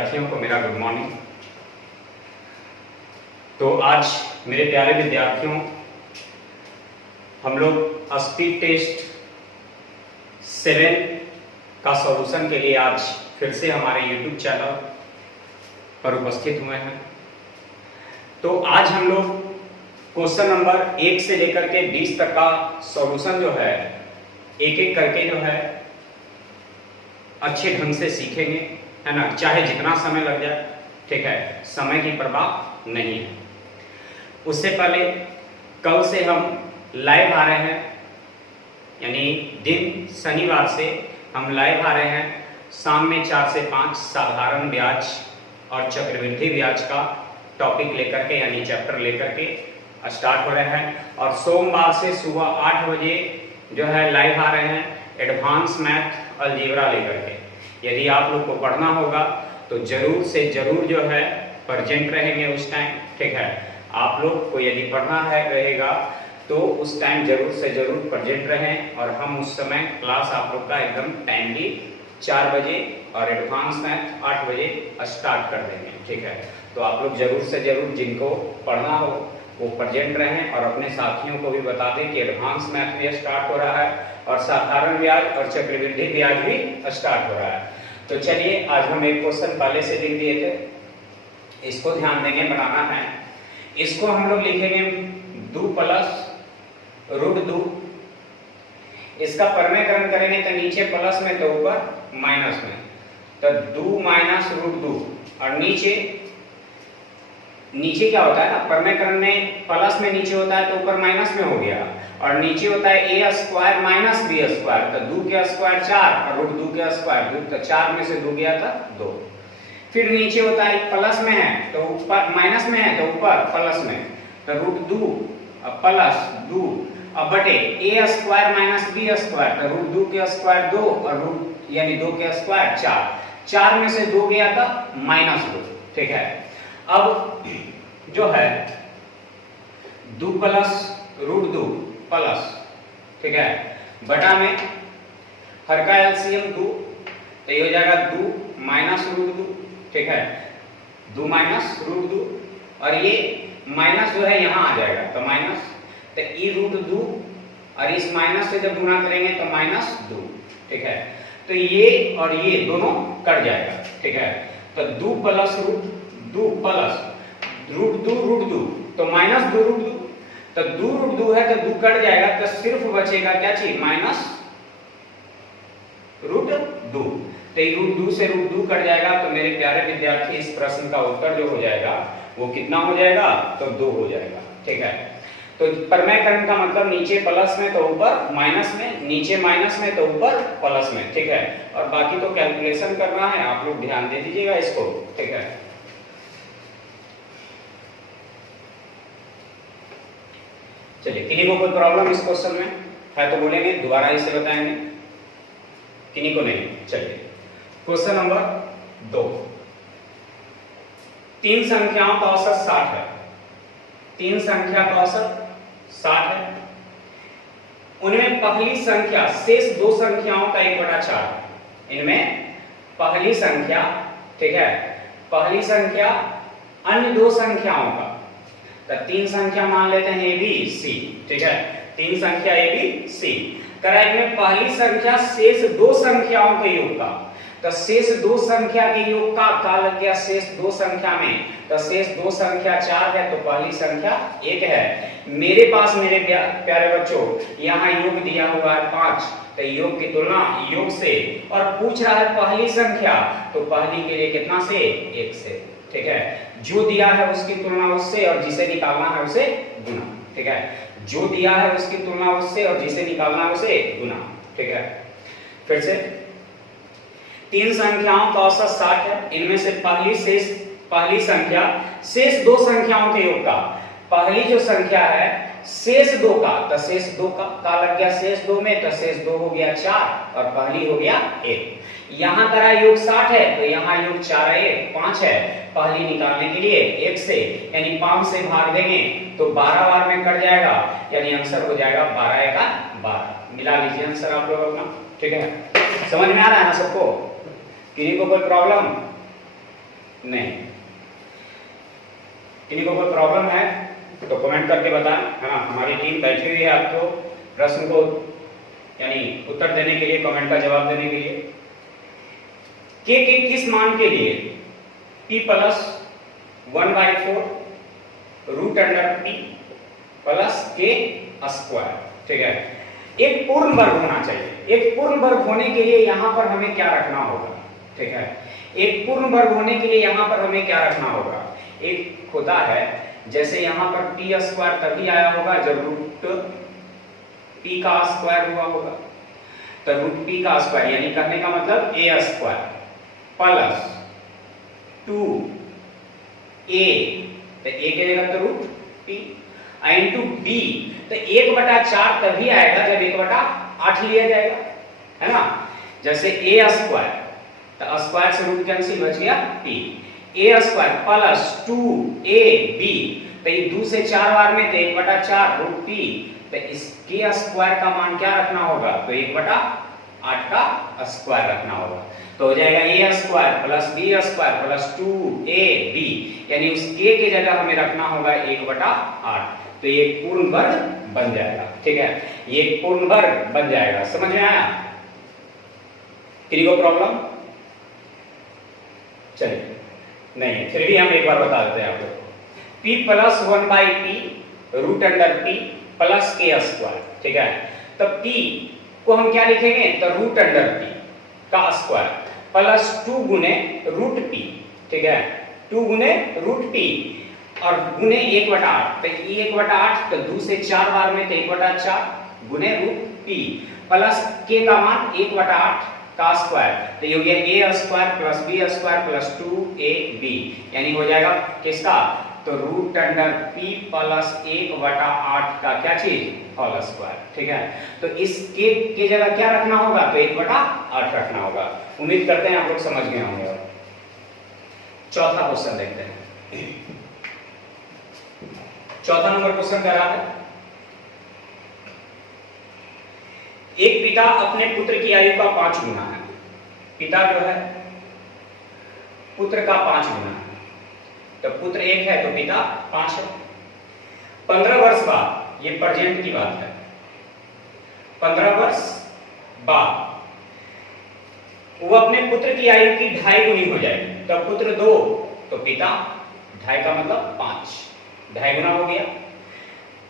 विद्यार्थियों को मेरा गुड मॉर्निंग। तो आज मेरे प्यारे विद्यार्थियों, हम लोग स्पीड टेस्ट 7 का सॉल्यूशन के लिए आज फिर से हमारे YouTube चैनल पर उपस्थित हुए हैं। तो आज हम लोग क्वेश्चन नंबर 1 से लेकर के 20 तक का सॉल्यूशन जो है एक एक करके जो है अच्छे ढंग से सीखेंगे, है ना। चाहे जितना समय लग जाए, ठीक है, समय की परवाह नहीं है। उससे पहले कल से हम लाइव आ रहे हैं, यानी दिन शनिवार से हम लाइव आ रहे हैं शाम में 4 से 5 साधारण ब्याज और चक्रवृद्धि ब्याज का टॉपिक लेकर के, यानी चैप्टर लेकर के स्टार्ट हो रहे हैं। और सोमवार से सुबह 8 बजे जो है लाइव आ रहे हैं एडवांस मैथ अलजेब्रा लेकर के। यदि आप लोग को पढ़ना होगा तो जरूर से जरूर जो है प्रेजेंट रहेंगे उस टाइम, ठीक है। आप लोग को यदि पढ़ना है रहेगा तो उस टाइम जरूर से जरूर प्रेजेंट रहें, और हम उस समय क्लास आप लोग का एकदम टाइमली 4 बजे और एडवांस मैथ 8 बजे स्टार्ट कर देंगे, ठीक है। तो आप लोग जरूर से जरूर जिनको पढ़ना हो वो प्रेजेंट रहें और अपने साथियों को भी बता दें कि एडवांस मैथ भी स्टार्ट हो रहा है और साधारण ब्याज और चक्रवृद्धि ब्याज भी स्टार्ट हो रहा है। तो चलिए, आज हम एक क्वेश्चन पहले से लिख दिए थे, इसको ध्यान देंगे, बनाना है। इसको हम लोग लिखेंगे 2 + √2। इसका परमेयकरण करेंगे तो नीचे प्लस में तो ऊपर माइनस में, तो 2 - √2। और नीचे क्या होता है ना, परमेयकरण में प्लस में नीचे होता है तो ऊपर माइनस में हो गया, और नीचे होता है a² - b², तो 2 के स्क्वायर 4 और √2 के स्क्वायर 2, तो 4 में से 2 गया था 2। फिर नीचे होता है प्लस में है तो ऊपर, माइनस में है तो ऊपर प्लस में, तो √2 प्लस 2 अब बटे a² - b², तो √2 के स्क्वायर 2 और यानी 2 के स्क्वायर 4, 4 में से 2 गया था -2, ठीक है। अब जो है 2 + √2 प्लस, ठीक है, बटा में हर का एलसीएम 2, तो ये हो जाएगा 2 - √2, ठीक है, 2 - √2, और ये माइनस जो है यहाँ आ जाएगा तो माइनस, तो e√2, और इस माइनस से जब गुणा करेंगे तो -2, ठीक है। तो ये और ये दोनों कट जाएगा, ठीक है। तो 2 + √2 प्लस √2 तो -2√2, तो 2√2 है तो 2 कट जाएगा, तो सिर्फ बचेगा क्या चीज, -√2। तो √2 से √2 कट जाएगा, तो मेरे प्यारे विद्यार्थी इस प्रश्न का उत्तर जो हो जाएगा वो कितना हो जाएगा, तो 2 हो जाएगा, ठीक है। तो परमेयकरण का मतलब नीचे प्लस में तो ऊपर माइनस में, नीचे माइनस में तो ऊपर प्लस में, ठीक है। और बाकी तो कैलकुलेशन करना है, आप लोग ध्यान दे दीजिएगा इसको, ठीक है। चलिए, किन्हीं को कोई प्रॉब्लम इस क्वेश्चन में है तो बोलेंगे, दोबारा इसे बताएंगे, किन्हीं को नहीं। चलिए, क्वेश्चन नंबर 2। 3 संख्याओं का औसत 60 है। 3 संख्या का औसत 60 है। उनमें पहली संख्या शेष 2 संख्याओं का 1/4 है। इनमें पहली संख्या, ठीक है, पहली संख्या अन्य 2 संख्याओं का, तो 3 संख्या मान लेते हैं a b c, ठीक है, 3 संख्या a b c। करेक्ट में पहली संख्या शेष 2 संख्याओं के योग का, तो शेष 2 संख्या के योग का लग गया शेष 2 संख्या में, तो शेष 2 संख्या 4 है तो पहली संख्या 1 है। मेरे पास मेरे प्यारे बच्चों यहाँ योग दिया हुआ है 5, तो योग की तुलना योग से, और पूछ रहा है पहली संख्या, तो पहली के लिए कितना से, 1 से, ठीक है। जो दिया है उसकी तुलना उससे और जिसे निकालना है उसे गुना, ठीक है। जो दिया है उसकी तुलना उससे और जिसे निकालना है उसे गुना, ठीक है। फिर से 3 संख्याओं का औसत 60 है। इनमें से पहली संख्या शेष 2 संख्याओं के योग का, पहली जो संख्या है शेष 2 का, तो शेष 2 का लग गया शेष 2 में, तो शेष 2 हो गया 4 और पहली हो गया 1। यहाँ करा योग 60 है तो यहाँ योग 4 है 5 है, पहली निकालने के लिए 1 से, यानी 5 से भाग देंगे तो 12 बार में कट जाएगा, यानी आंसर हो जाएगा 12 × 12। मिला लीजिए आंसर आप लोग अपना, ठीक है। समझ में आ रहा है ना सबको, किसी को कोई प्रॉब्लम? नहीं। किन्हीं को कोई प्रॉब्लम है तो कमेंट करके बताएं, है ना। हमारी टीम बैठी हुई है आपको प्रश्न को यानी उत्तर देने के लिए, कमेंट का जवाब देने के लिए। के किस मान के लिए p plus 1/4 root under p plus के स्क्वायर, ठीक है। एक पूर्ण वर्ग होना चाहिए। एक पूर्ण वर्ग होने के लिए यहां पर हमें क्या रखना होगा, ठीक है। एक पूर्ण वर्ग होने के लिए यहां पर हमें क्या रखना होगा, एक होता है जैसे यहां पर p स्क्वायर तभी आया होगा जब रूट p का स्क्वायर हुआ होगा। तो रूट p का स्क्वायर यानी करने का मतलब a स्क्वायर प्लस 2a, तो a के जगह तो रूट p इंटू b, तो 1/4 तभी आएगा जब 1/8 लिया जाएगा, है ना। जैसे a स्क्वायर, तो स्क्वायर से रूट कैंसिल, बच गया p, a square plus 2ab, तो ये 2 से 4 बार में तो 1/4 रूट p, तो इसके स्क्वायर का मान क्या रखना होगा, तो 1/8 का स्क्वायर रखना होगा। तो हो जाएगा a square plus b square plus 2ab, यानी उस k के जगह हमें रखना होगा 1/8, तो ये एक पूर्ण वर्ग बन जाएगा, ठीक है। ये एक पूर्ण वर्ग बन जाएगा, समझ में आया। किसी को प्रॉब्लम? चलिए, नहीं, फिर भी हम एक बार बता देते हैं आपको। p plus 1/p root under p plus के स्क्वायर, ठीक है। तो p को हम क्या लिखेंगे, तो रूट अंडर p का स्क्वायर प्लस 2 गुने रूट p, ठीक है। 2 गुने रूट p और गुने 1/8, तो 1/8 तो 2 से 4 बार में तो 1/4 गुने रूट p प्लस k का मान 1/8 का स्क्वायर, तो ये हो गया a square plus b square plus 2ab, यानी हो जाएगा किसका, तो रूट अंडर p प्लस 1/8 का क्या चीज, होल स्क्वायर, ठीक है। तो इस k के जगह क्या रखना होगा, तो 1/8 रखना होगा। उम्मीद करते हैं आप लोग समझ गए होंगे। चौथा क्वेश्चन देखते हैं। चौथा नंबर क्वेश्चन कह रहा है, एक पिता अपने पुत्र की आयु का 5 गुना है। पिता जो है पुत्र का 5 गुना है, तो पुत्र 1 है तो पिता 5 है। 15 वर्ष बाद, ये प्रेजेंट की बात है, 15 वर्ष बाद वो अपने पुत्र की आयु की 2.5 गुनी हो जाएगी। तो पुत्र 2 तो पिता 2.5 का मतलब 5, 2.5 गुना हो गया।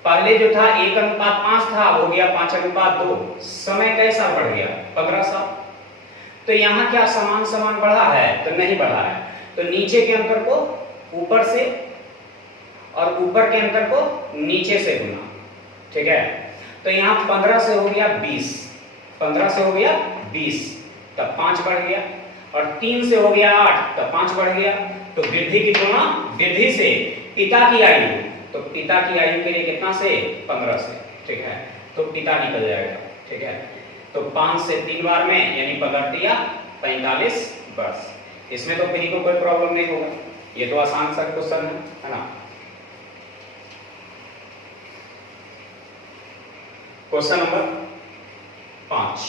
पहले जो था 1:5 था, हो गया 5:2। समय कैसा बढ़ गया, 15 साल। तो यहाँ क्या समान समान बढ़ा है, तो नहीं बढ़ा है। तो नीचे के अंतर को ऊपर से और ऊपर के अंतर को नीचे से गुना, ठीक है। तो यहाँ 15 से हो गया 20, 15 से हो गया 20, तब 5 बढ़ गया, और 3 से हो गया 8, तब 5 बढ़ गया। तो वृद्धि की तुलना वृद्धि से पिता की आयु, तो पिता की आयु के लिए कितना से, 15 से, ठीक है। तो पिता निकल जाएगा, ठीक है। तो 5 से 3 बार में यानी पकड़ दिया 45 वर्ष। इसमें तो किसी को कोई प्रॉब्लम नहीं होगा, ये तो आसान सा क्वेश्चन है ना। क्वेश्चन नंबर 5,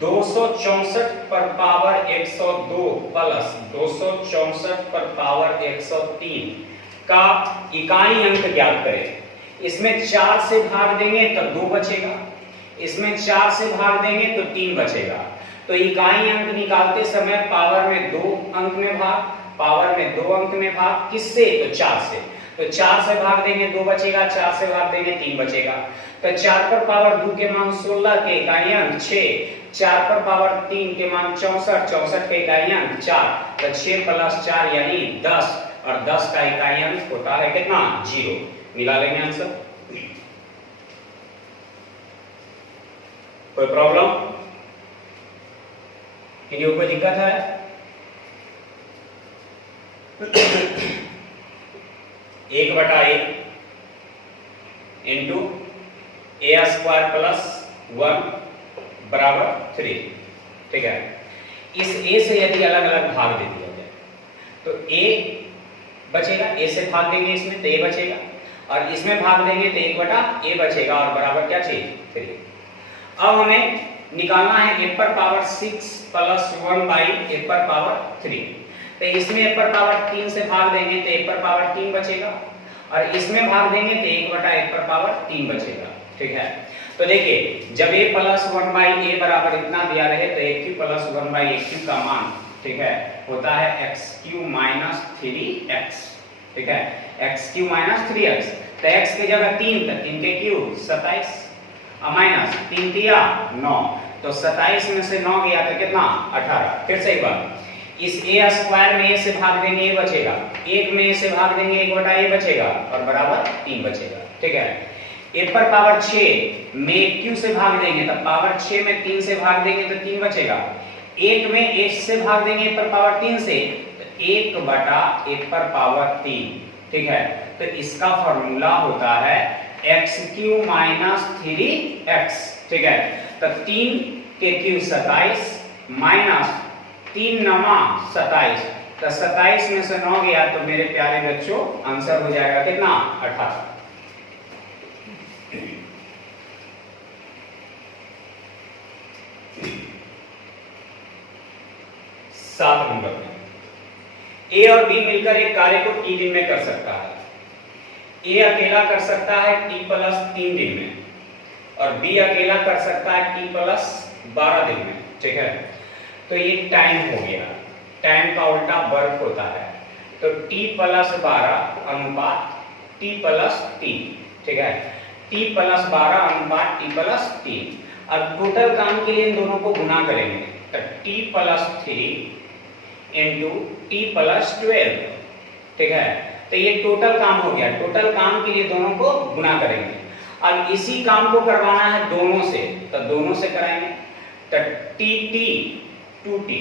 264 पर पावर 102 प्लस 264 पर पावर 103 का इकाई अंक ज्ञात करें। इसमें 4 से भाग देंगे तो 2 बचेगा, इसमें 4 से भाग देंगे तो 3 बचेगा। तो इकाई अंक निकालते समय पावर में 2 अंक में भाग, पावर में 2 अंक में भाग, किससे, तो 4 से। तो 4 से भाग देंगे 2 बचेगा, 4 से भाग देंगे 3 बचेगा। तो 4 पर पावर 2 के मान 16 के इकाई अंक 6, 4 पर पावर 3 के मान 64, 64 के इकाई अंक 4, तो 6 प्लस 4 यानी 10, और 10 का इकाई अंक होता है कितना, 0। मिला लेंगे आंसर। कोई प्रॉब्लम, किसी कोई दिक्कत है? 1/1 इंटू a स्क्वायर प्लस 1 बराबर 3, ठीक है। इस a से यदि अलग अलग भाग दे दिया जाए तो a बचेगा, a से भाग देंगे इसमें तो a बचेगा, और इसमें भाग देंगे तो 1/a बचेगा, और बराबर क्या चीज, 3। अब हमें निकालना है a पर पावर 6 प्लस 1 बाई a पर पावर 3। तो इसमें a पर पावर 3 से भाग देंगे तो a पर पावर 3 बचेगा, और इसमें भाग देंगे तो 1 बटा 1 पर पावर 3 बचेगा। ठीक है, तो देखिए जब a प्लस 1 बाई ए बराबर इतना दिया रहे तो a Q plus 1 by A Q का मान, ठीक है, होता है एक्स क्यू माइनस 3x। ठीक है, एक्स क्यू माइनस 3x, तो x की जगह 3, तो 3 के क्यूब 27 और माइनस 3 दिया 9, तो 27 में से 9 गया तो कितना 18। फिर से एक बार, इस a स्क्वायर में a से भाग देंगे a बचेगा, 1 में a से भाग देंगे 1 बटा a बचेगा और बराबर 3 बचेगा। ठीक है, a पर पावर 6 में q से भाग देंगे तो पावर 6 में 3 से भाग देंगे तो 3 बचेगा, 1 में a से भाग देंगे a पर पावर 3 से तो 1 बटा a पर पावर 3। ठीक है, तो इसका फॉर्मूला होता है एक्स क्यू माइनस 3x। ठीक है, तो 3 के क्यू 27 माइनस 3 नमा 27, तो 27 में से 9 गया तो मेरे प्यारे बच्चों आंसर हो जाएगा कितना 18। 7 नंबर में ए और बी मिलकर एक कार्य को टी दिन में कर सकता है। ए अकेला कर सकता है टी प्लस 3 दिन में, और बी अकेला कर सकता है टी प्लस 12 दिन में। ठीक है, तो ये टाइम हो गया, टाइम का उल्टा वर्क होता है, तो टी प्लस 12 अनुपात टी प्लस 3। ठीक है, टी प्लस 12 अनुपात टी प्लस 3। अब टोटल काम के लिए इन दोनों को गुना करेंगे, तो T plus 3 into T plus 12। ठीक है, तो ये टोटल काम हो गया, टोटल काम के लिए दोनों को गुना करेंगे। अब इसी काम को करवाना है दोनों से, तो दोनों से कराएंगे, तो टी टी 2t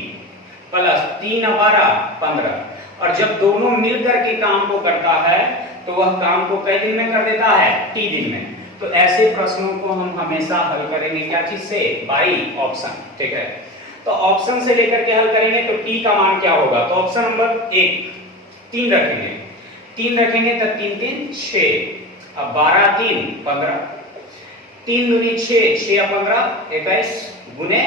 प्लस 3 12 15, और जब दोनों मिलकर के काम को करता है तो वह काम को कई दिन में कर देता है टी दिन में। तो ऐसे प्रश्नों को हम हमेशा हल करेंगे क्या चीज से, बाई ऑप्शन। ठीक है, तो ऑप्शन से लेकर के हल करेंगे तो टी का मान क्या होगा, तो ऑप्शन नंबर 1 3 रखेंगे, 3 रखेंगे तो 3 3 6, अब 12 3 15, 3 दूनी 6, 6 15 21 गुने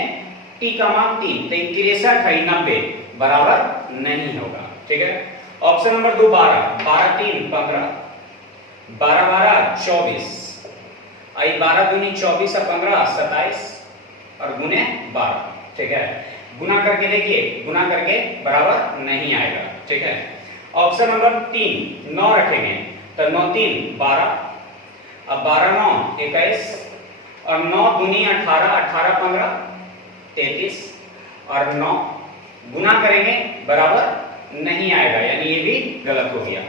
टी का मान 3, तो 63 है 90 बराबर नहीं होगा। ठीक है, ऑप्शन नंबर 2 12, 12 3 15, 12 12 24, आई 12 दूनी 24 और 15 27 और गुने 12। ठीक है, गुना करके देखिए, गुना करके बराबर नहीं आएगा। ठीक है, ऑप्शन नंबर 3 9 रखेंगे, तो 9 3 12, अब 12 9 21 और 9 दूनी 18, 18 15 33 और 9 गुना करेंगे बराबर नहीं आएगा, यानी ये भी गलत हो गया।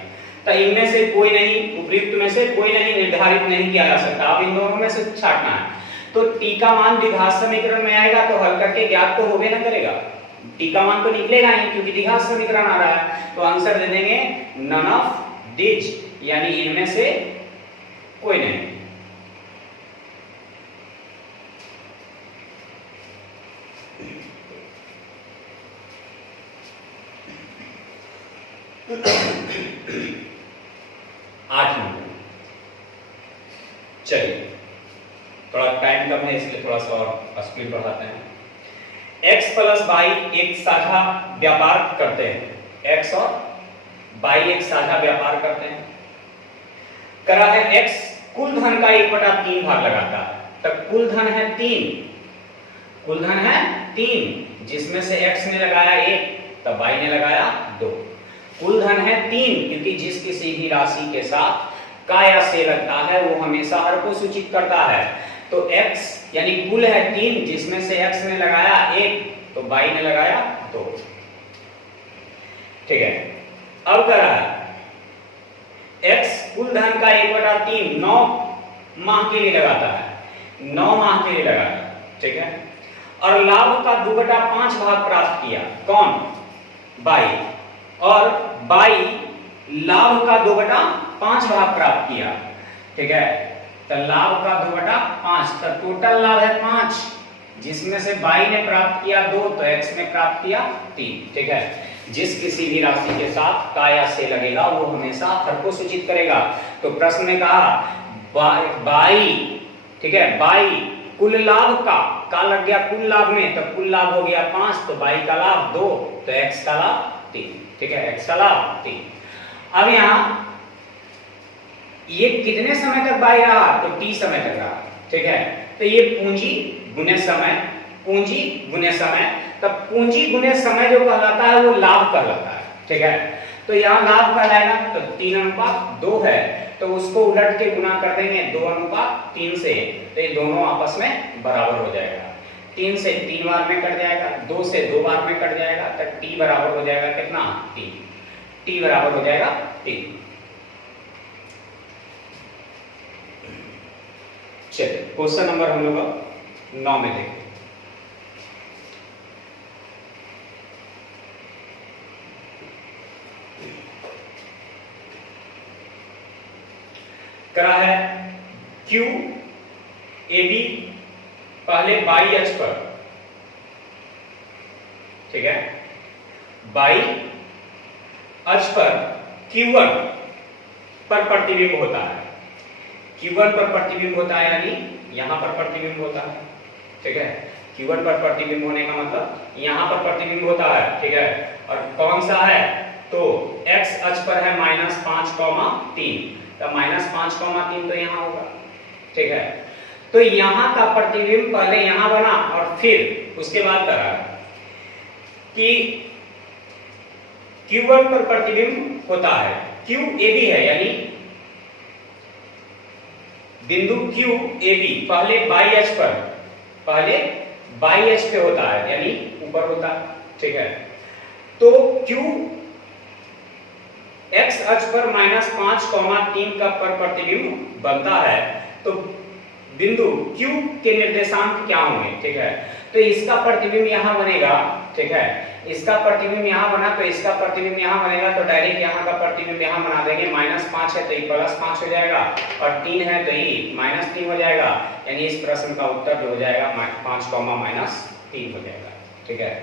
तो इनमें से कोई नहीं, उपयुक्त में से कोई नहीं निर्धारित नहीं किया जा सकता, अब इन दोनों में से छांटना है। तो टी का मान द्विघात समीकरण में आएगा तो हल करके ज्ञात तो होबे ना करेगा, टी का मान तो निकलेगा ही क्योंकि द्विघात समीकरण आ रहा है। तो आंसर दे देंगे नन ऑफ दिस, यानी इनमें से कोई नहीं। आठ नंबर, चलिए थोड़ा टाइम कम है इसलिए थोड़ा सा और स्पीड बढ़ाते हैं। x प्लस वाई एक साझा व्यापार करते हैं, x और y एक साझा व्यापार करते हैं, करा है x कुल धन का 1/3 भाग लगाता है, तब कुल धन है 3, कुल धन है 3 जिसमें से x ने लगाया 1 तब y ने लगाया 2। कुल धन है 3 क्योंकि जिस किसी भी राशि के साथ का या से लगता है वो हमेशा हर को सूचित करता है। तो x यानी कुल है 3 जिसमें से x ने लगाया 1 तो y ने लगाया 2। ठीक है, अब करा है x कुल धन का 1/3 9 माह के लिए लगाता है, 9 माह के लिए लगाया। ठीक है, और लाभ का 2/5 भाग प्राप्त किया, कौन, y, और y लाभ का 2/5 भाग प्राप्त किया। ठीक है, तो लाभ का 2/5, तो टोटल लाभ है 5 जिसमें से y ने प्राप्त किया 2 तो x ने प्राप्त किया 3। ठीक है, जिस किसी भी राशि के साथ का या से लगेगा वो हमेशा हर को सूचित करेगा। तो प्रश्न में कहा y, ठीक है, y कुल लाभ का लग गया कुल लाभ में, तो कुल लाभ हो गया 5 तो y का लाभ 2 तो x का लाभ 3। ठीक है, x का लाभ 3। अब यहां ये कितने समय तक बाई रहा, तो t समय तक रहा, ठीक है। तो ये पूंजी गुने समय, पूंजी गुने समय, तब पूंजी गुने समय जो कहलाता है वो लाभ कहलाता है, ठीक है। तो यहाँ लाभ कहलाएगा, तो 3:2 है, तो उसको उलट के गुना कर देंगे 2:3 से, तो ये दोनों आपस में बराबर हो जाएगा। 3 से 3 बार में कट जाएगा, 2 से 2 बार में कट जाएगा, तो t बराबर हो जाएगा कितना, 3। t बराबर हो जाएगा 3। चलिए क्वेश्चन नंबर हम लोग 9 में देखें। करा है क्यू ए बी पहले बाई अक्ष पर, ठीक है, बाई अक्ष पर Q1 पर प्रतिबिंब होता है। Q1 पर प्रतिबिंब होता है यानी यहां पर प्रतिबिंब होता है, ठीक है। Q1 पर प्रतिबिंब होने का मतलब यहां पर प्रतिबिंब होता है, ठीक है। और कौन सा है, तो x अक्ष पर है -5,3, तो -5,3 तो यहां होगा, ठीक है। तो यहां का प्रतिबिंब पहले यहां बना और फिर उसके बाद करा कि Q1 पर प्रतिबिंब होता है, QAB है यानी बिंदु QAB पहले बाई अक्ष पर, पहले बाई अक्ष पे होता है यानी ऊपर होता है, ठीक है। तो Q x अक्ष पर -5,3 का पर प्रतिबिंब बनता है, तो बिंदु Q के निर्देशांक क्या होंगे, ठीक है। तो इसका प्रतिबिंब यहां बनेगा, ठीक है, इसका प्रतिबिंब यहां बना तो इसका प्रतिबिंब यहां बनेगा, तो डायरेक्ट यहां का प्रतिबिंब यहां बना देंगे। -5 है तो ये +5 हो जाएगा और 3 है तो ये -3 हो जाएगा, यानी इस प्रश्न का उत्तर जो हो जाएगा 5, -3 हो जाएगा, ठीक है।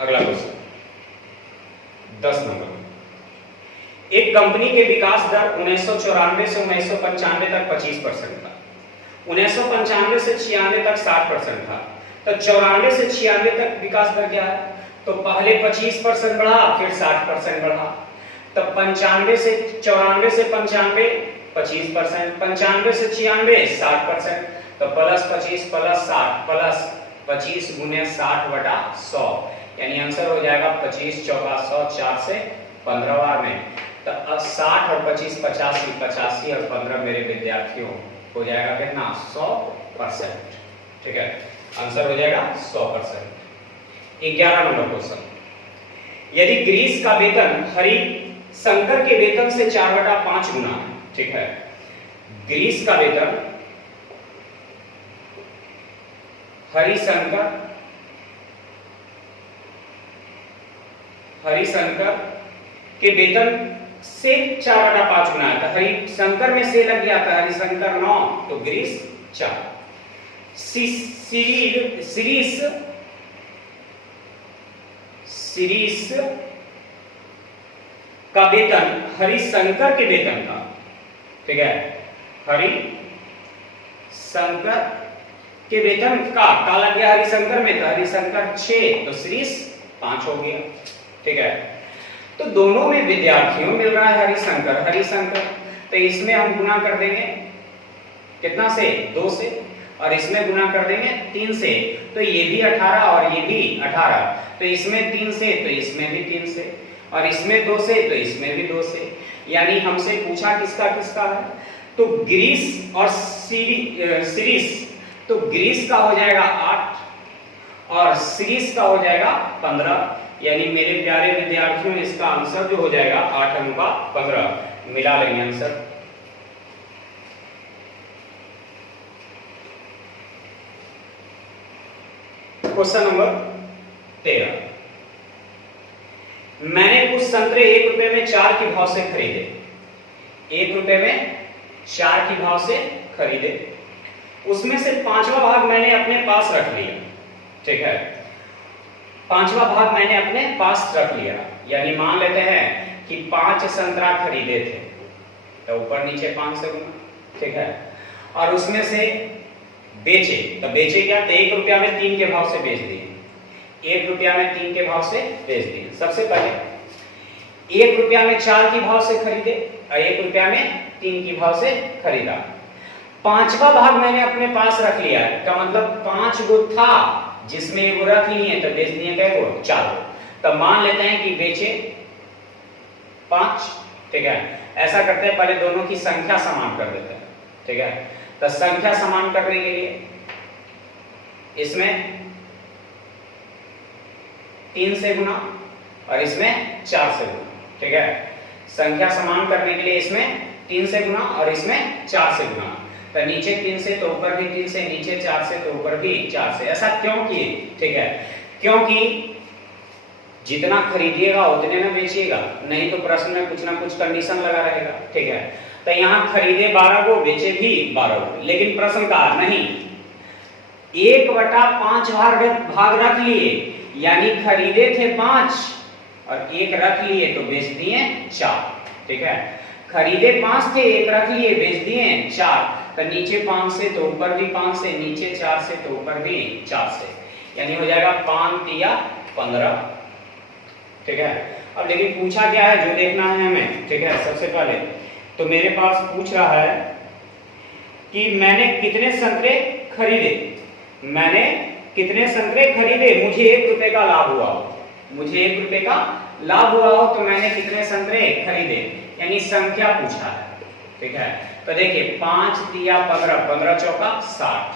अगला क्वेश्चन 10 नंबर। एक कंपनी के विकास दर 1994 से 1995 तक 25% था, 1995 से 96 तक 60% था, तो 94 से 96 तक विकास दर क्या है, तो पहले 25% बढ़ा फिर 60% बढ़ा, तो 95 से 94 से 95 25%, 95 से 96 60%, तो +25 +60 +25 गुने 60/100, यानी आंसर हो जाएगा 25 चौका 100, 4 से 15 बार में, तो 60 और 25 85, 85 और 15 मेरे विद्यार्थियों हो जाएगा कितना 100%, ठीक है। आंसर हो जाएगा 100%। 11 नंबर क्वेश्चन। यदि ग्रीस का वेतन हरि शंकर के वेतन से 4/5 गुना है, ठीक है, ग्रीस का वेतन हरिशंकर के वेतन से 4/5 गुना है, तो हरिशंकर में से लग गया था, हरिशंकर 9 तो ग्रीस 4। सीरीस का वेतन हरिशंकर के वेतन का, ठीक है, हरिशंकर के वेतन का लग गया हरिशंकर में, तो हरिशंकर 6 तो सीरीस 5 हो गया, ठीक है। तो दोनों में विद्यार्थियों मिल रहा है हरिशंकर, तो इसमें हम गुना कर देंगे कितना से 2 से, और इसमें गुना कर देंगे 3 से, तो ये भी 18 और ये भी 18, तो इसमें 3 से तो इसमें भी 3 से, और इसमें 2 से तो इसमें भी 2 से, यानी हमसे पूछा किसका किसका है, तो ग्रीस और सीरीस, तो ग्रीस का हो जाएगा 8 और सीरीस का हो जाएगा 15, यानी मेरे प्यारे विद्यार्थियों इसका आंसर जो हो जाएगा 8/15, मिला लेंगे आंसर। Question number 13। मैंने कुछ संतरे 1 रुपए में 4 के भाव से खरीदे, 1 रुपए में 4 के भाव से खरीदे, उसमें से 5वां भाग मैंने अपने पास रख लिया, ठीक है, 5वां भाग मैंने अपने पास रख लिया, यानी मान लेते हैं कि 5 संतरा खरीदे थे, तो ऊपर नीचे 5 से गुना, ठीक है, और उसमें से बेचे, तो बेचे क्या, तो 1 रुपया में 3 के भाव से बेच दिए, 1 रुपया में 3 के भाव से बेच दिए। सबसे पहले 1 रुपया में 4 की भाव से खरीदे और 1 रुपया में 3 की भाव से खरीदा। 5वां भाग मैंने अपने पास रख लिया है, का मतलब 5 गो था जिसमें एगो रख लिए तो बेच दिए कै गो 4 गो। तो मान लेते हैं कि बेचे 5, ठीक है। ऐसा करते हैं, पहले दोनों की संख्या समान कर देते हैं, ठीक है। तो संख्या समान करने के लिए इसमें 3 से गुना और इसमें 4 से गुना, ठीक है। संख्या समान करने के लिए इसमें 3 से गुना और इसमें 4 से गुना। तो नीचे 3 से तो ऊपर भी 3 से, नीचे 4 से तो ऊपर भी 4 से। ऐसा क्यों किए, ठीक है, क्योंकि जितना खरीदिएगा उतने में बेचिएगा, नहीं तो प्रश्न में कुछ ना कुछ कंडीशन लगा रहेगा, ठीक है। तो यहाँ खरीदे 12 को, बेचे भी 12 को, लेकिन प्रश्न का नहीं 1/5 भाग रख लिए, यानी खरीदे थे 5 और 1 रख लिए तो बेच दिए 4, ठीक है। खरीदे 5 थे, 1 रख लिए, बेच दिए 4। तो नीचे 5 से तो ऊपर भी 5 से, नीचे 4 से तो ऊपर भी 4 से, यानी हो जाएगा 5 तिया 15, ठीक है। अब लेकिन पूछा क्या है जो देखना है हमें, ठीक है। सबसे पहले तो मेरे पास पूछ रहा है कि मैंने कितने संतरे खरीदे, मैंने कितने संतरे खरीदे, मुझे 1 रुपए का लाभ हुआ, मुझे 1 रुपए का लाभ हुआ हो तो मैंने कितने संतरे खरीदे, यानी संख्या पूछा है, ठीक है। तो देखिए 5 तिया 15, 15 चौका 60,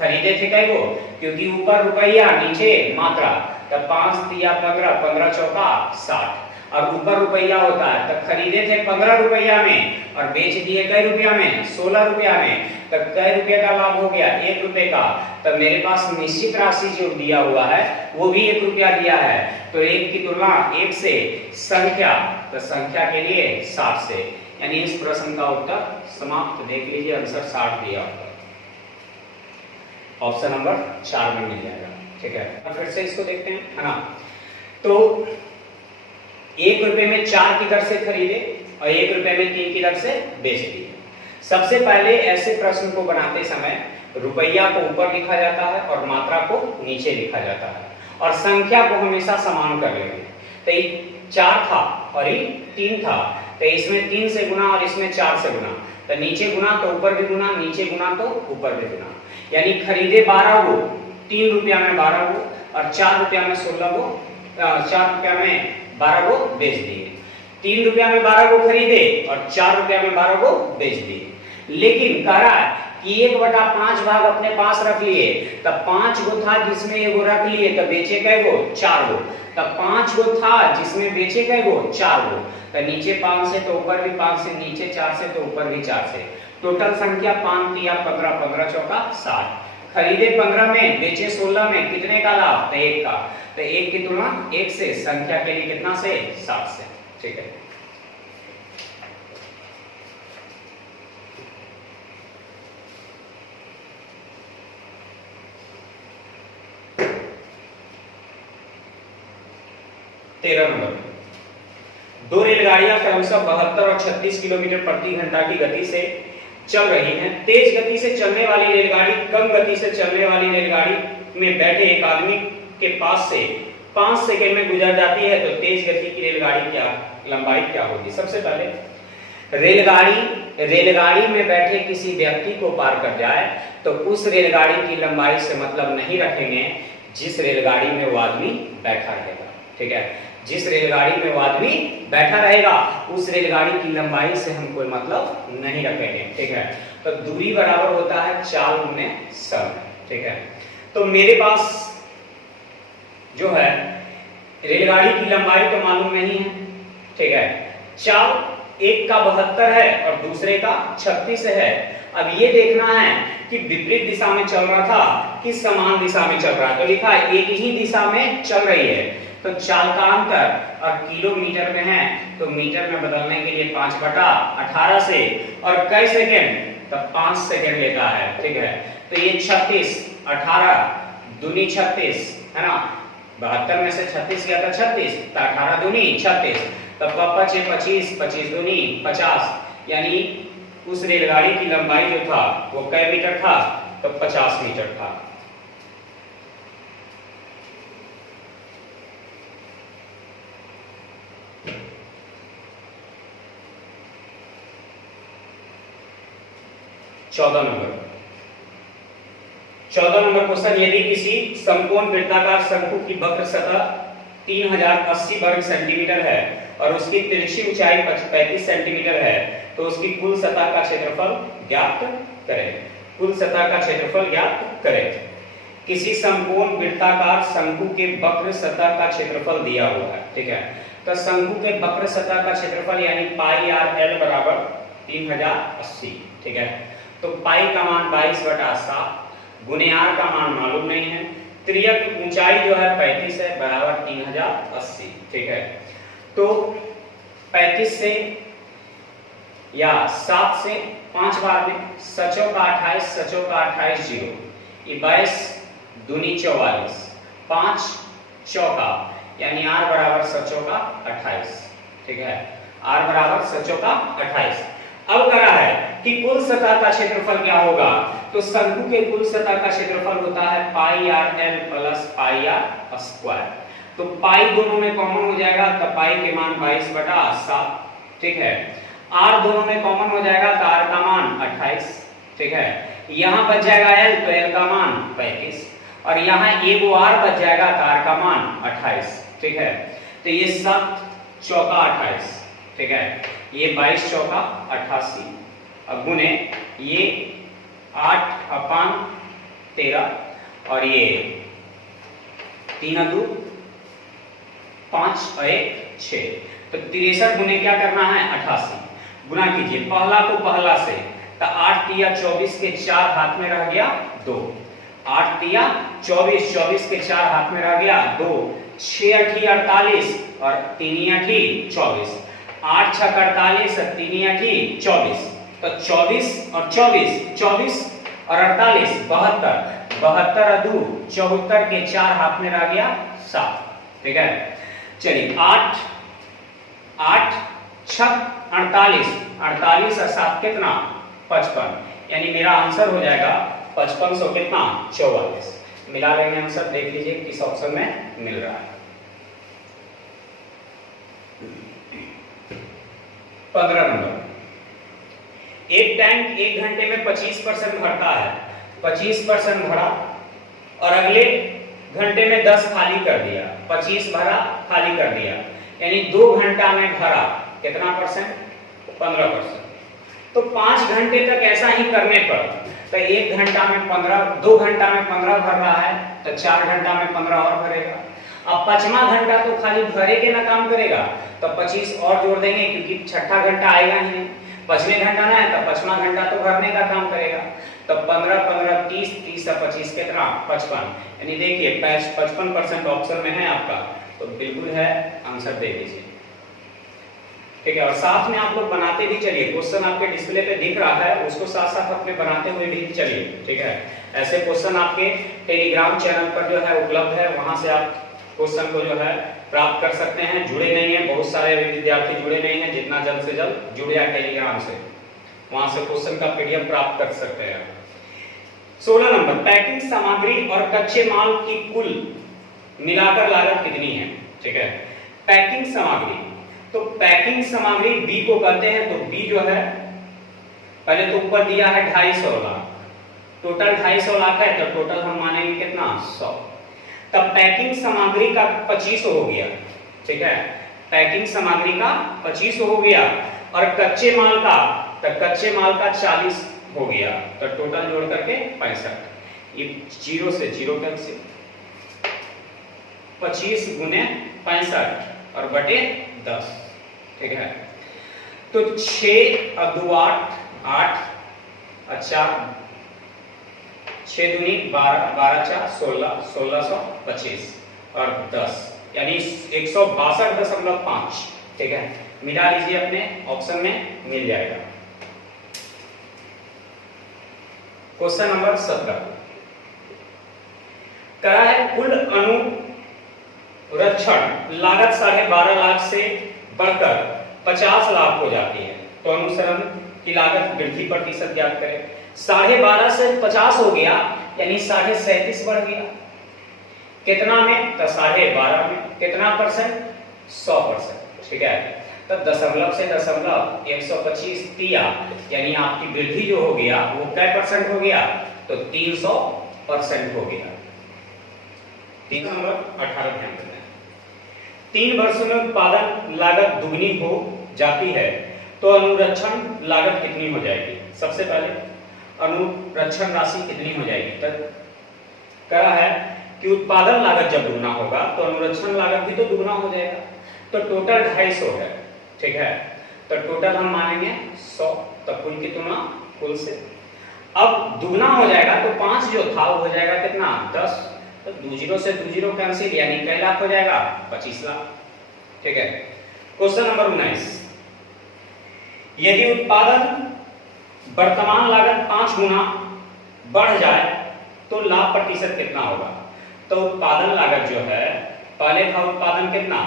खरीदे थे कई गो, क्योंकि ऊपर रुपया नीचे मात्रा, तो 5 तिया 15, 15 चौका 60, और ऊपर रुपया होता है। तो खरीदे थे 15 रुपया में और बेच दिए कई रुपया में, 16 रुपया में, तो कई रुपये का लाभ हो गया, 1 रुपए का। तो मेरे पास निश्चित राशि जो दिया हुआ है वो भी 1 रुपया दिया है, तो 1 की तुलना 1 से, संख्या, तो संख्या के लिए 60 से, यानी इस प्रश्न का उत्तर समाप्त। देख लीजिए आंसर 60 दिया होगा, ऑप्शन नंबर 4 में मिल जाएगा, ठीक है। अब फिर से इसको देखते हैं, है ना। तो 1 रुपए में 4 की दर से खरीदे और 1 रुपए में 3 की दर से बेच दिए। सबसे पहले ऐसे प्रश्न को बनाते समय रुपया को ऊपर लिखा जाता है और मात्रा को नीचे लिखा जाता है, और संख्या को हमेशा समान कर लेंगे। तो ये 4 था और ये 3 था, तो इसमें 3 से गुना और इसमें 4 से गुना, तो नीचे गुना तो ऊपर भी गुना, नीचे गुना तो ऊपर भी गुना, यानी खरीदे 12 को, 3 रुपया में 12 को और 4 रुपया में 16 को, 4 रुपया में 12 को बेच दिए। 3 रुपया में 12 को खरीदे और 4 रुपया में 12 को बेच दिए। लेकिन कह रहा है कि 1/5 भाग अपने पास रख लिए, तब 5 गो था जिसमें एगो रख लिए तो बेचे कै गो 4 गो, तब 5 गो था जिसमें बेचे कै गो 4 गो, तो नीचे 5 से तो ऊपर भी 5 से, नीचे 4 से तो ऊपर भी 4 से, टोटल संख्या 5 तिया 15, 15 चौका 60। खरीदे 15 में, बेचे 16 में, कितने का लाभ, तो 1 का, तो 1 की तुलना 1 से, संख्या के लिए कितना से, 60 से, ठीक है। तेरह नंबर, 2 रेलगाड़ियां क्रमशः 72 और 36 किलोमीटर प्रति घंटा की गति से चल रही हैं। तेज गति से चलने वाली रेलगाड़ी कम गति से चलने वाली रेलगाड़ी में बैठे एक आदमी के पास से 5 सेकंड में गुजर जाती है, तो तेज गति की रेलगाड़ी क्या लंबाई क्या होगी। सबसे पहले रेलगाड़ी में बैठे किसी व्यक्ति को पार कर जाए तो उस रेलगाड़ी की लंबाई से मतलब नहीं रखेंगे जिस रेलगाड़ी में वो आदमी बैठा रहेगा, ठीक है। जिस रेलगाड़ी में वो आदमी बैठा रहेगा उस रेलगाड़ी की लंबाई से हम कोई मतलब नहीं रखेंगे, ठीक है। तो दूरी बराबर होता है 4 गुने समय, ठीक है। तो मेरे पास जो है रेलगाड़ी की लंबाई तो मालूम नहीं है, ठीक है। चाल एक का 72 है और दूसरे का 36 है। अब ये देखना है कि विपरीत दिशा में चल रहा था कि समान दिशा में चल रहा है, तो लिखा है एक ही दिशा में चल रही है, तो चाल का अंतर और किलोमीटर में है तो मीटर में बदलने के लिए 5/18 से, और कई सेकेंड, तो 5 सेकेंड लेता है, ठीक है। तो ये 36, 18 दूनी 36 है ना, 72 में से 36 गया था 36, तो 18 दूनी 36, तो 5 25, 25 दूनी 50, यानी उस रेलगाड़ी की लंबाई जो था वो कै मीटर था, तो 50 मीटर था। 14 नंबर 14 नंबर क्वेश्चन, यदि किसी समकोण वृत्ताकार शंकु की वक्र सतह 3080 वर्ग सेंटीमीटर है और उसकी तिरछी ऊंचाई 35 सेंटीमीटर है तो उसकी कुल सतह का क्षेत्रफल ज्ञात करें। कुल सतह का क्षेत्रफल ज्ञात करें। किसी समकोण वृत्ताकार शंकु के वक्र सतह का क्षेत्रफल दिया हुआ है, ठीक है। तो शंकु के वक्र सतह का क्षेत्रफल यानी पाई आर एल बराबर 3080, ठीक है। तो पाई का मान 22/7 गुने आर का मान मालूम नहीं है, त्रियक ऊंचाई जो है 35 है बराबर 3080, ठीक है। तो 35 से या 7 से 5 बार में सचों का 28, सचों का 28 जीरो, ये 22 दूनी 44, 5 चौका यानी आर बराबर सचों का 28, ठीक है। आर बराबर सचों का 28। अब करा है कि कुल सतह का क्षेत्रफल क्या होगा, तो शंकु के कुल सतह का क्षेत्रफल होता है pi R L plus pi R square. तो पाई दोनों में कॉमन हो जाएगा तो पाई के मान 22/7, ठीक है। आर दोनों में कॉमन हो जाएगा तो आर का मान 28, ठीक है। यहां बच जाएगा एल तो एल का मान 35 और यहाँ एगो आर बच जाएगा तो आर का मान 28, ठीक है। तो ये 7 चौका 28, ठीक है। ये 22 चौका 88 और गुने ये 8 अपान 13 और ये 3 2 5 और 1 6, तो 63 गुने क्या करना है 88 गुना कीजिए पहला को पहला से, तो 8 तिया 24 के 4 हाथ में रह गया 2, 8 तिया 24, 24 के 4 हाथ में रह गया 2, 6 8 48 और 3 8 24, 8 6 48 और 3 8 24, तो 24 और 24, 24 और 48 72, 72 और 2 74 के 4 हाथ में रह गया 7, ठीक है। चलिए 8 8 6 48, 48 और 7 कितना 55, यानी मेरा आंसर हो जाएगा 5500 कितना 44। मिला लेंगे आंसर, देख लीजिए किस ऑप्शन में मिल रहा है। 15 नंबर, एक टैंक 1 घंटे में 25% भरता है, 25% भरा और अगले घंटे में 10 खाली कर दिया, 25 भरा खाली कर दिया, यानी 2 घंटा में भरा कितना परसेंट 15%। तो 5 घंटे तक ऐसा ही करने पर तो 1 घंटा में 15, 2 घंटा में 15 भर रहा है तो 4 घंटा में 15 और भरेगा। अब 5वां घंटा तो खाली भरे के ना काम करेगा तो 25 और जोड़ देंगे क्योंकि 6ठा घंटा आएगा ही नहीं, 5वें घंटा ना है तो 5वां घंटा तो भरने का काम करेगा। तो 15 15 30, 30 और 25 कितना 55, यानी देखिए 55% ऑप्शन में है आपका, तो बिल्कुल है, आंसर दे दीजिए, ठीक है। और साथ में आप लोग बनाते भी चलिए, क्वेश्चन आपके डिस्प्ले पे दिख रहा है उसको साथ साथ अपने बनाते हुए भी चलिए, ठीक है। ऐसे क्वेश्चन आपके टेलीग्राम चैनल पर जो है उपलब्ध है, वहां से आप क्वेश्चन को जो है प्राप्त कर सकते हैं। जुड़े नहीं है, बहुत सारे विद्यार्थी जुड़े नहीं है, जितना जल्द से जल्द जुड़े हैं टेलीग्राम से, वहां से क्वेश्चन का पीडीएफ प्राप्त कर सकते हैं। 16 नंबर, पैकिंग सामग्री और कच्चे माल की कुल मिलाकर लागत कितनी है, ठीक है। पैकिंग सामग्री, तो पैकिंग सामग्री बी को कहते हैं, तो बी जो है पहले तो ऊपर दिया है 250 लाख, टोटल 250 लाख है तो टोटल हम मानेंगे कितना 100, तब पैकिंग सामग्री का 25 हो गया, ठीक है। पैकिंग सामग्री का 25 हो गया और कच्चे माल का, तो कच्चे माल का 40 हो गया, तो टोटल जोड़ करके 65, ये 0 से 0 तक से 25 गुने 65 और बटे 10, ठीक है। तो 6 और 2 8 8 अच्छा 6 दूनी 12, 12 4 16, 1625 और 10, यानी 162.5, ठीक है। मिला लीजिए अपने ऑप्शन में मिल जाएगा। क्वेश्चन नंबर 17 कहा है कुल अनुरक्षण लागत 12.5 लाख से बढ़कर 50 लाख हो जाती है, तो अनुसरण की लागत वृद्धि प्रतिशत ज्ञात करें। 12.5 से 50 हो गया यानी 37.5 बढ़ गया, कितना में, तो 12.5 में कितना परसेंट 100%, ठीक है। तो दशमलव से दशमलव 125 दिया, यानी आपकी वृद्धि जो हो गया वो कै % हो गया, तो 300% हो गया। 18 ध्यान देना। 3 वर्षों में उत्पादन लागत दुगनी हो जाती है तो अनुरक्षण लागत कितनी हो जाएगी? सबसे पहले अनुरक्षण राशि कितनी हो जाएगी? तो कहा है कि उत्पादन लागत जब दुगना होगा तो अनुरक्षण लागत भी तो दुगना हो जाएगा। तो टोटल 250 है, ठीक है। तो टोटल हम मानेंगे 100, तो कुल की तुलना कुल से। अब दुगना हो जाएगा तो 5 जो था वो हो जाएगा कितना? 10। तो 2 जीरो से 2 जीरो कैंसिल, यानी कै लाख हो जाएगा? 25 लाख, ठीक है। क्वेश्चन नंबर 19, यदि उत्पादन वर्तमान लागत 5 गुना बढ़ जाए तो लाभ प्रतिशत कितना होगा? तो उत्पादन लागत जो है, पहले था उत्पादन कितना?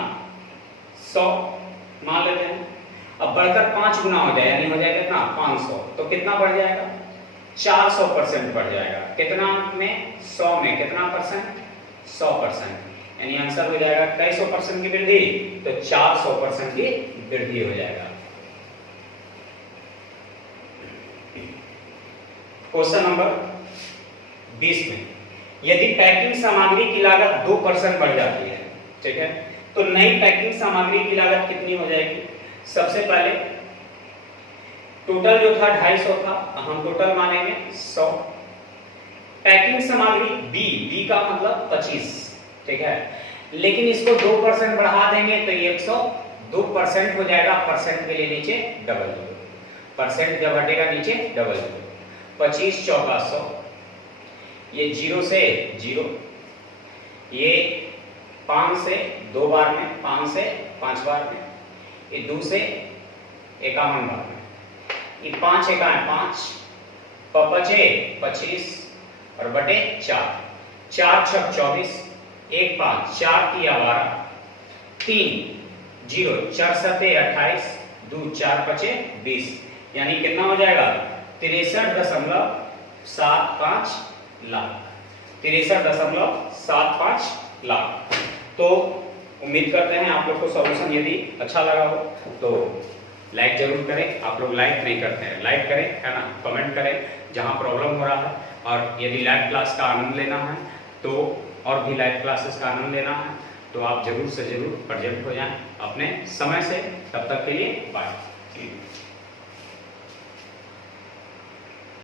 100 मान लेते हैं, अब बढ़कर 5 गुना हो जाए, यानी हो जाएगा कितना? 500। तो कितना बढ़ जाएगा? 400% बढ़ जाएगा। कितना में? 100 में कितना परसेंट? 100%, यानी आंसर हो जाएगा 250% की वृद्धि, तो 400% की वृद्धि हो जाएगा। क्वेश्चन नंबर 20 में, यदि पैकिंग सामग्री की लागत 2% बढ़ जाती है, ठीक है, तो नई पैकिंग सामग्री की लागत कितनी हो जाएगी? सबसे पहले टोटल जो था 250 था, हम टोटल मानेंगे 100। पैकिंग सामग्री बी का मतलब 25, ठीक है, लेकिन इसको 2% बढ़ा देंगे तो 102% हो जाएगा। परसेंट के लिए नीचे डबल जीरो, परसेंट जब हटेगा नीचे डबल जीरो। 25 चौका 100, ये 0 से 0, ये 5 से 2 बार में, 5 से 5 बार में, ये 2 से 51 बार में, ये 5 एका 5, 25 और बटे 4, 4 छक 24, 1 5, 4 तिया 12, 3 0, 4 सते 28, 2 4 पचे 20, यानी कितना हो जाएगा? 63.75 लाख, 63.75 लाख। तो उम्मीद करते हैं आप लोग को सॉल्यूशन यदि अच्छा लगा हो तो लाइक जरूर करें। आप लोग लाइक नहीं करते हैं, लाइक करें, है ना, कमेंट करें जहां प्रॉब्लम हो रहा है। और यदि लाइव क्लास का आनंद लेना है तो, और भी लाइव क्लासेस का आनंद लेना है तो आप जरूर से जरूर प्रेजेंट हो जाएं अपने समय से। तब तक के लिए बाय।